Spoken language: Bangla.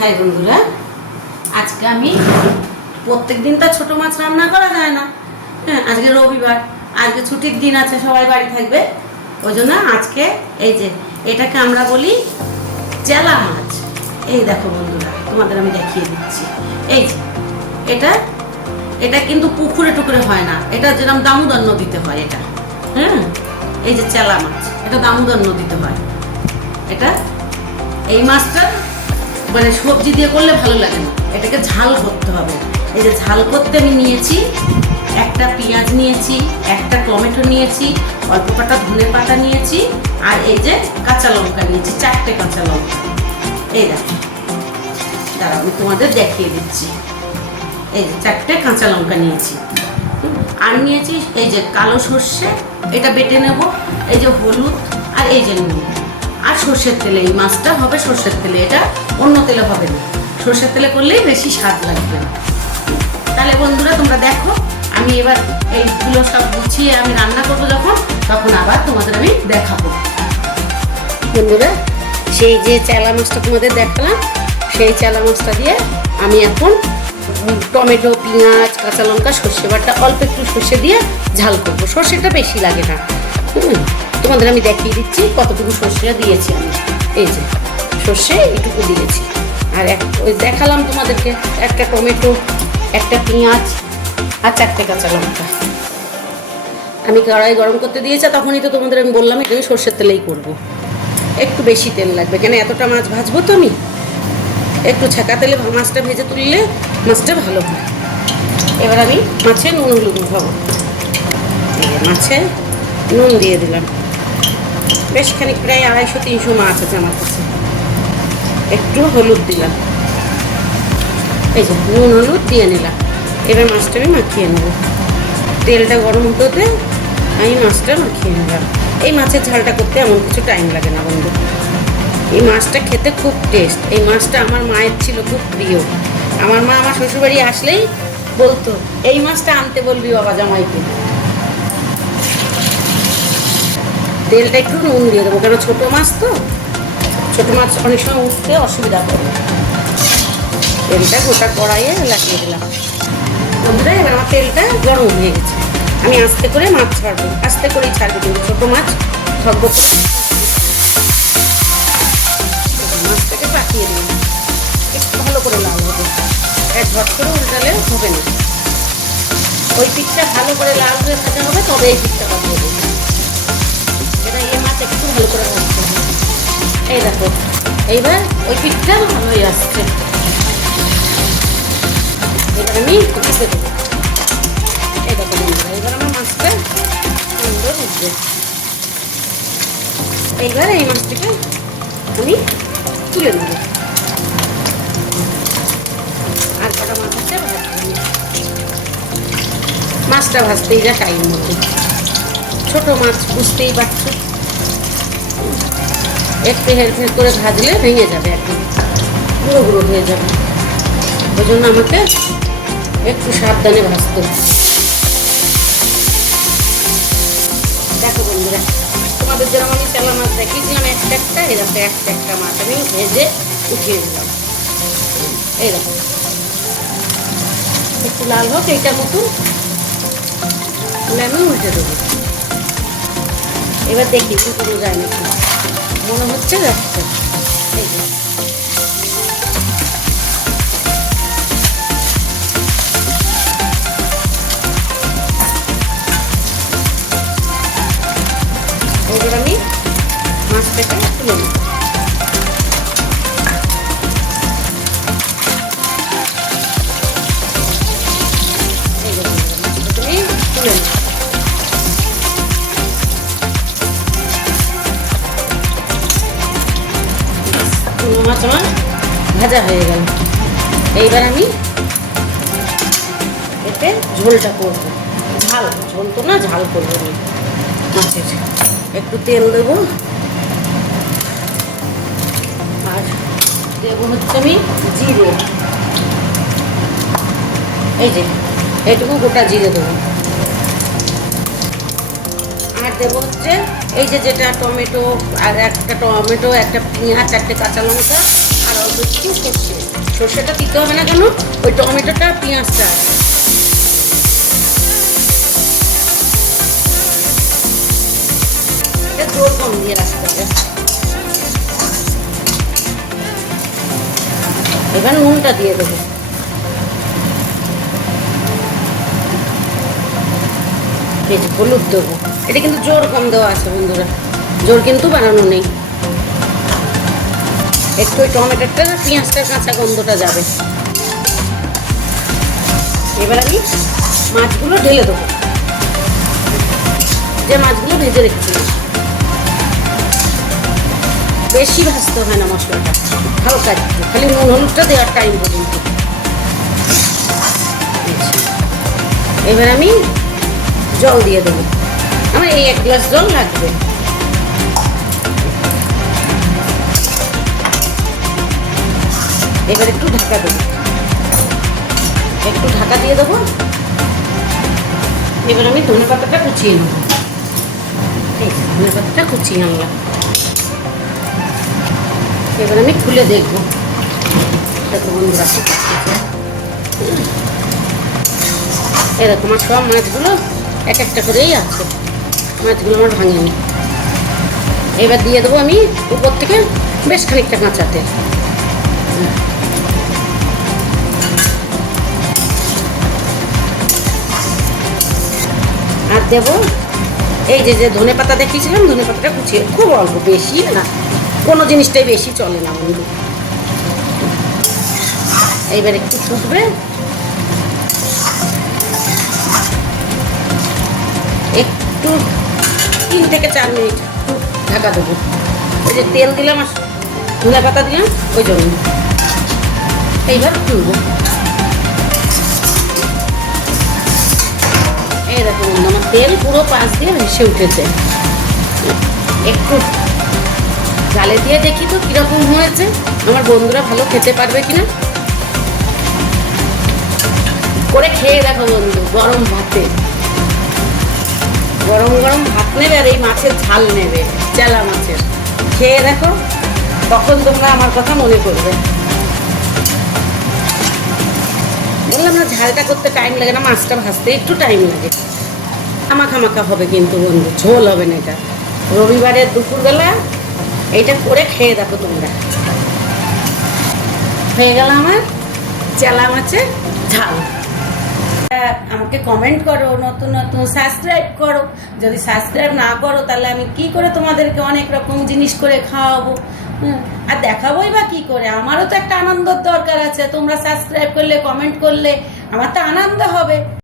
হাই বন্ধুরা, আজকে আমি প্রত্যেক দিন তো ছোট মাছ রান্না করা যায় না। হ্যাঁ আজকে রবিবার, আজকে ছুটির দিন আছে, সবাই বাড়ি থাকবে। ওই জন্য আজকে এই যে, এটাকে আমরা বলি চেলা মাছ। এই দেখো বন্ধুরা, তোমাদের আমি দেখিয়ে দিচ্ছি। এই এটা এটা কিন্তু পুকুরে টুকুরে হয় না। এটা যেরকম দামোদর নদীতে হয় এটা। হ্যাঁ এই যে চেলা মাছ, এটা দামোদর নদীতে হয়। এটা, এই মাছটা মানে সবজি দিয়ে করলে ভালো লাগে না। এটাকে ঝাল করতে হবে। এই যে ঝাল করতে আমি নিয়েছি, একটা পেঁয়াজ নিয়েছি, একটা টমেটো নিয়েছি, অল্প কটা ধনে পাতা নিয়েছি, আর এই যে কাঁচা লঙ্কা নিয়েছি, চারটে কাঁচা লঙ্কা। এই দেখো। দাঁড়াও, আমি তোমাদের দেখিয়ে দিচ্ছি। এই যে চারটে কাঁচা লঙ্কা নিয়েছি। আর নিয়েছি এই যে কালো সর্ষে, এটা বেটে নেব। এই যে হলুদ, আর এই যে নুন। আর সর্ষের তেলে, এই মাছটা হবে সর্ষের তেলে। এটা অন্য তেলে হবে না। সর্ষের তেলে করলেই বেশি স্বাদ লাগবে তাহলে বন্ধুরা, তোমরা দেখো, আমি এবার এইগুলো সব গুছিয়ে আমি রান্না করব যখন, তখন আবার তোমাদের আমি দেখাবো। বন্ধুরা, সেই যে চেলা মাছটা তোমাদের দেখালাম, সেই চেলা মাছটা দিয়ে আমি এখন টমেটো, পেঁয়াজ, কাঁচা লঙ্কা, সর্ষে বাটা, অল্প একটু সর্ষে দিয়ে ঝাল করব। সর্ষেটা বেশি লাগে না। তোমাদের আমি দেখিয়ে দিচ্ছি কতটুকু সর্ষে দিয়েছি আমি। এই যে। সর্ষে এইটুকু দিয়েছি। আর এক ওই দেখালাম তোমাদেরকে, একটা টমেটো, একটা পেঁয়াজ আর চারটে কাঁচা লঙ্কা। আমি কড়াই গরম করতে দিয়েছি তখনই তো তোমাদের আমি বললাম আমি সর্ষের তেলেই করব। একটু বেশি তেল লাগবে। কেন এতটা মাছ ভাজবো তো আমি? একটু ছাকা তেলে মাছটা ভেজে তুললে মাছটা ভালো হয়। এবার আমি মাছে নুন হলুদ খাব মাছে নুন দিয়ে দিলাম। বেশ খানিক প্রায় আড়াইশো, তিনশো মাছ আছে আমার কাছে। একটু হলুদ দিলাম। এই যে নুন হলুদ দিয়ে নিলাম। এবার মাছটা আমি মাখিয়ে নেব। তেলটা গরম হতে আমি মাছটা মাখিয়ে নিলাম। এই মাছের ঝালটা করতে এমন কিছু টাইম লাগে না বন্ধু। এই মাছটা খেতে খুব টেস্ট এই মাছটা আমার মায়ের ছিল খুব প্রিয়। আমার মা আমার শ্বশুরবাড়ি আসলেই বলতো, এই মাছটা আনতে বলবি বাবা জামাইকে। তেলটা একটু নুন দিয়ে দেবো, কেন ছোটো মাছ তো? ছোটো মাছ অনেক সময় উঠতে অসুবিধা করে তেলটা গোটা কড়াইয়ে লাগিয়ে দিলাম। বন্ধুরা, এবার আমার তেলটা গরম হয়ে গেছে। আমি আস্তে করে মাছ ছাড়বো। আস্তে করেই ছাড়বো কিন্তু ছোটো মাছ ধরবো মাছটাকে পাঠিয়ে দিলাম। একটু ভালো করে লাল হবে এক ঝট করে উল্টালে হবে না। ওই পিঠটা ভালো করে লাল হয়ে ভাজা হবে, তবে এই পিঠটা পাঠিয়ে দেবো এটা এই মাছ একটু ভালো করে ভাজতে এই দেখো, এইবার ওই পিঠটা ভালো হয়ে আসছে। এবার আমি কপিতে দেবো। এই দেখো বন্ধুরা, এবার আমার মাছটা সুন্দর উঠবে। এইবার এই মাছটাকে আমি তুলে নেব। আর কটা মাছ আছে মাছটা ভাজতেই যা টাইম মতো। ছোট মাছ বুঝতেই পারছ। একটু হেরফের করে ভাজলে ভেঙে যাবে একদম। গুঁড়ো গুঁড়ো হয়ে যাবে। ওই জন্য আমাকে একটু সাবধানে ভাজতে হবে। দেখো বন্ধুরা, তোমাদের যেরকম আমি তেলা মাছ দেখিয়েছিলাম একটা একটা এরকম একটা একটা মাছ আমি ভেজে উঠিয়ে দিলাম। এই দেখো। একটু লাল হোক, এইটার মতো তাহলে আমি উল্টে দেবো। এবার দেখি কি পুরো যায় নাকি মনে হচ্ছে যাচ্ছে এই যে এবার আমি মাছটাকে তুলে নেব এই যে মাছটাকে আমি তুলে নেব চুনো মাছ আমার ভাজা হয়ে গেল। এইবার আমি এতে ঝোলটা করব। ঝাল, ঝোল তো না, ঝাল করব মাছের। একটু তেল দেবো। আর দেবো হচ্ছে আমি জিরে। এই যে, এটুকু গোটা জিরে দেবো। আর দেবো হচ্ছে এই যে যেটা টমেটো আর একটা টমেটো, একটা পেঁয়াজ, চারটে কাঁচা লঙ্কা আর অল্প একটু সর্ষে। সর্ষেটা দিতে হবে না কেন? ওই টমেটোটা পেঁয়াজটা জোর কম দিয়ে রাখতে হবে। এবার নুনটা দিয়ে দেবো। হলুদ দেবো। এটা কিন্তু জোর কম দেওয়া আছে, বন্ধুরা। জোর কিন্তু বানানো নেই। একটু ওই টমেটোটা পেঁয়াজটার কাঁচা গন্ধটা যাবে। এবার আমি মাছগুলো ঢেলে দেবো। যে মাছগুলো ভেজে রেখেছিলাম বেশি ভাজতে হয় না মশলাটা, হালকা একটু, খালি নুন হলুদটা দেওয়ার টাইম পর্যন্ত। এবার আমি জল দিয়ে দেবো। এই এক গ্লাস জল লাগবে। এবার একটু ঢাকা দেবো। একটু ঢাকা দিয়ে দেবো। এবার আমি ধনে পাতাটা কুচিয়ে নেব। এই ধনে পাতাটা কুচিয়ে আনলাম। এবার আমি খুলে দেখব। দেখো বন্ধুরা এরকম আমার সব মাছগুলো এক একটা করেই আছে। মাছগুলো আমার ভাঙেনি। এবার দিয়ে দেবো আমি উপর থেকে বেশ খানিকটা কাঁচাতে। আর দেব এই যে যে ধনে পাতা দেখিয়েছিলাম, ধনে পাতাটা কুচিয়ে খুব অল্প, বেশি না, কোনো জিনিসটাই বেশি চলে না বন্ধু। এইবার একটু ফুটবে। একটু তিন থেকে চার মিনিট ঢাকা দেবো। ওই যে তেল দিলাম আর ধনে পাতা দিলাম, ওই জন্য। এইবার তুলবো এই দেখো আমার তেল পুরো পাশ দিয়ে ভেসে উঠেছে। একটু জালে দিয়ে দেখি তো কীরকম হয়েছে। আমার বন্ধুরা ভালো খেতে পারবে কিনা? করে খেয়ে দেখো বন্ধু, গরম ভাতে। গরম গরম ভাত নেবে আর এই মাছের ঝাল নেবে, চেলা মাছের। খেয়ে দেখো, তখন তোমরা আমার কথা মনে করবে। বললাম না, ঝালটা করতে টাইম লাগে না, মাছটা ভাজতে একটু টাইম লাগে। খামাখা মাখা হবে কিন্তু বন্ধু, ঝোল হবে না এটা। রবিবারের দুপুরবেলা এইটা করে খেয়ে দেখো তোমরা। হয়ে গেল আমার চেলা মাছের ঝাল। আমাকে কমেন্ট করো, নতুন নতুন সাবস্ক্রাইব করো। যদি সাবস্ক্রাইব না করো, তাহলে আমি কি করে তোমাদেরকে অনেক রকম জিনিস করে খাওয়াবো? আর দেখাবোই বা কি করে? আমারও তো একটা আনন্দের দরকার আছে। তোমরা সাবস্ক্রাইব করলে কমেন্ট করলে, আমার তো আনন্দ হবে।